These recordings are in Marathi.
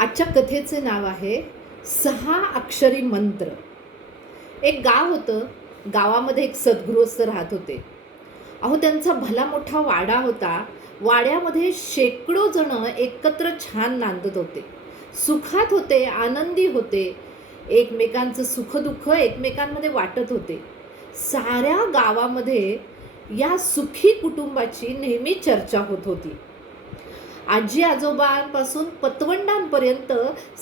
आजच्या कथेचे नाव आहे सहा अक्षरी मंत्र. एक गाव होतं. गावामध्ये एक सद्गृहस्थ राहत होते. अहो त्यांचा भला मोठा वाडा होता. वाड्यामध्ये शेकडो जण एकत्र छान नांदत होते. सुखात होते आनंदी होते. एकमेकांचं सुखदुःख एकमेकांमध्ये वाटत होते. साऱ्या गावामध्ये या सुखी कुटुंबाची नेहमी चर्चा होत होती. आजी आजोबांपासून पतवंडांपर्यंत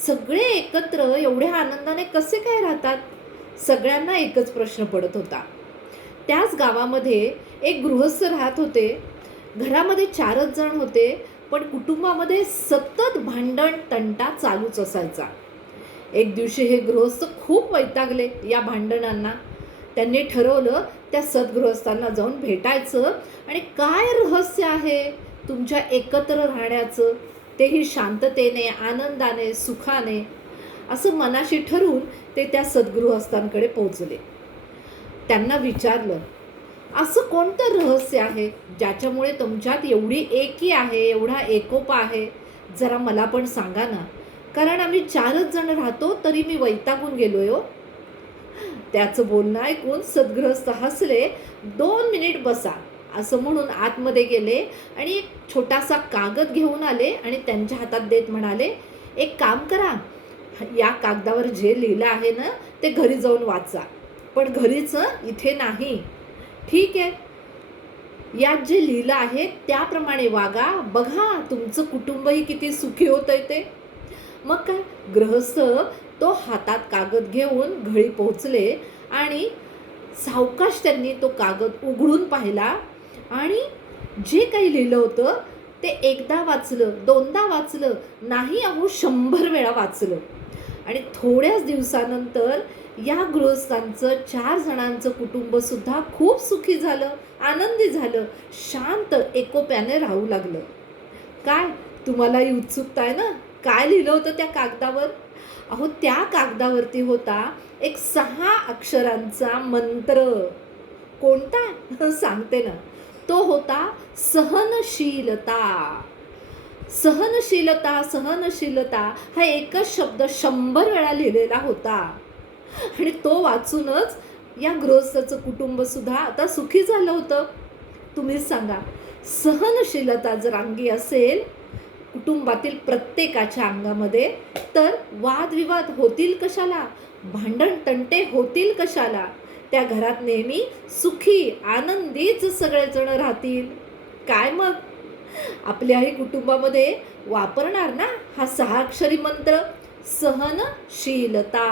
सगळे एकत्र एवढ्या आनंदाने कसे काय राहतात? सगळ्यांना एकच प्रश्न पडत होता. त्याच गावामध्ये एक गृहस्थ राहत होते. घरामध्ये चारच जण होते पण कुटुंबामध्ये सतत भांडण तंटा चालूच असायचा. एक दिवशी हे गृहस्थ खूप वैतागले या भांडणांना. त्यांनी ठरवलं त्या सद्गृहस्थांना जाऊन भेटायचं आणि काय रहस्य आहे? तुमच्या एकत्र राहण्याचं तेही शांततेने आनंदाने सुखाने असं मनाशी ठरवून ते त्या सद्गृहस्थांकडे पोहोचले. त्यांना विचारलं असं कोणतं रहस्य आहे ज्याच्यामुळे तुमच्यात एवढी एकी आहे एवढा एकोपा आहे? जरा मला पण सांगा ना. कारण आम्ही चारच जण राहतो तरी मी वैतागून गेलोय हो. त्याचं बोलणं ऐकून सद्गृहस्थ हसले दोन मिनिट बसा. असं म्हणून आतमध्ये गेले आणि एक छोटासा कागद घेऊन आले आणि त्यांच्या हातात देत म्हणाले एक काम करा या कागदावर जे लिहिलं आहे ना ते घरी जाऊन वाचा. पण घरीच इथे नाही. ठीक आहे. यात जे लिहिलं आहे त्याप्रमाणे वागा. बघा तुमचं कुटुंबही किती सुखी होतंय ते. मग काय? ग्रहस्थ तो हातात कागद घेऊन घरी पोहोचले आणि सावकाश त्यांनी तो कागद उघडून पाहिला. आणि जे काही लिहिलं होतं ते एकदा वाचलं दोनदा वाचलं नाही अहो शंभर वेळा वाचलं. आणि थोड्याच दिवसानंतर या गृहस्थांचं चार जणांचं कुटुंबसुद्धा खूप सुखी झालं आनंदी झालं शांत एकोप्याने राहू लागलं. काय? तुम्हालाही उत्सुकता आहे ना? काय लिहिलं होतं त्या कागदावर? अहो त्या कागदावरती होता एक सहा अक्षरांचा मंत्र. कोणता? सांगते ना. तो होता सहनशीलता. सहनशीलता सहनशीलता हा एकच शब्द शंभर वेळा लिहिलेला होता. आणि तो वाचूनच या गृहस्थाचं कुटुंब सुद्धा आता सुखी झालं होतं. तुम्हीच सांगा सहनशीलता जर अंगी असेल कुटुंबातील प्रत्येकाच्या अंगामध्ये तर वादविवाद होतील कशाला? भांडण तंटे होतील कशाला? त्या घरात नेहमी सुखी आनंदीच सगळेजण राहतील. काय मग? आपल्याही कुटुंबामध्ये वापरणार ना हा सहा अक्षरी मंत्र? सहनशीलता.